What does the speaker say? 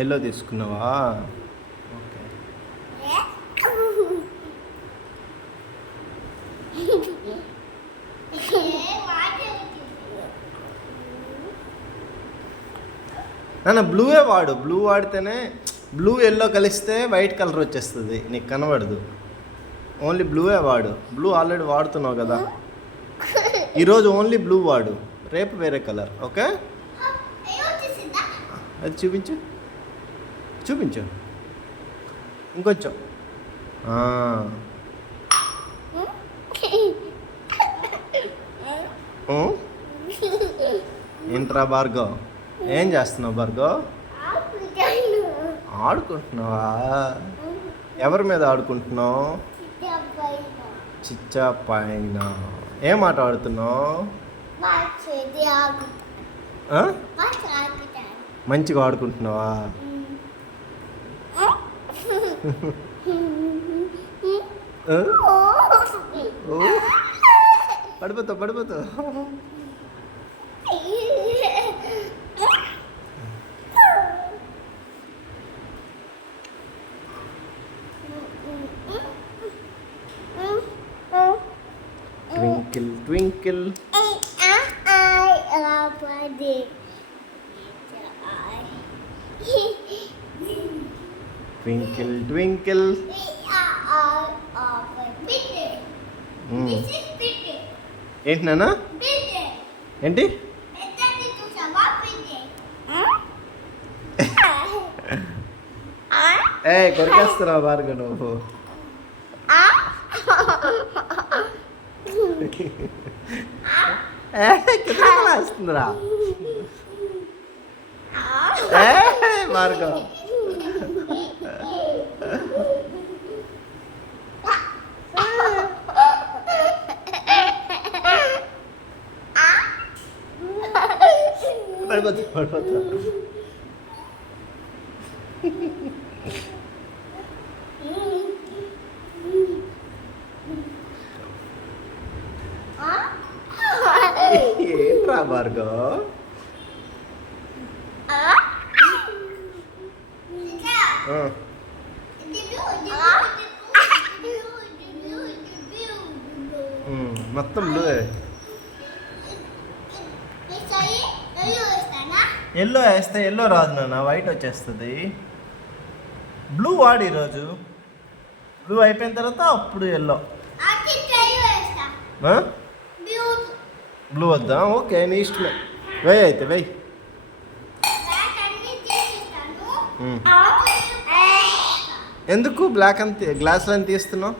Yellow తీసుకున్నావా? Okay. నాన్న బ్లూవే వాడు. బ్లూ వాడితేనే బ్లూ ఎల్లో కలిస్తే వైట్ కలర్ వచ్చేస్తుంది, నీకు కనబడదు. ఓన్లీ బ్లూవే వాడు. బ్లూ ఆల్రెడీ వాడుతున్నావు కదా, ఈరోజు ఓన్లీ బ్లూ వాడు, రేపు వేరే కలర్. ఓకే, అది చూపించు, చూపించు ఇంకొంచెం. ఏంట్రా భార్గవ్, ఏం చేస్తున్నావు భార్గవ్? ఆడుకుంటున్నావా? ఎవరి మీద ఆడుకుంటున్నావు? చిచ్చా పైన. ఏం ఆట ఆడుతున్నావు? మంచిగా ఆడుకుంటున్నావా? పడిపోతావు పడిపోతావు. Twinkle, twinkle. Twinkle, twinkle. ఏంటి నాన్న? ఏంటి? ఏ కొరికేస్తున్నావు భార్గవ్ నువ్వు? వస్తుందిరా భార్గవ్. పడిపోతా పడిపోతా. ఏంట్రా భార్గవ్? మొత్తం బ్లూ. ఎల్లో వేస్తే ఎల్లో రాదు నాన్న, వైట్ వచ్చేస్తుంది. బ్లూ వాడు ఈరోజు. బ్లూ అయిపోయిన తర్వాత అప్పుడు ఎల్లో. బ్లూ వద్దా? ఓకే, నీ ఇష్టమే. వెయ్యి అయితే వెయ్యి. ఎందుకు బ్లాక్ అంత గ్లాసులు అని తీస్తున్నావు?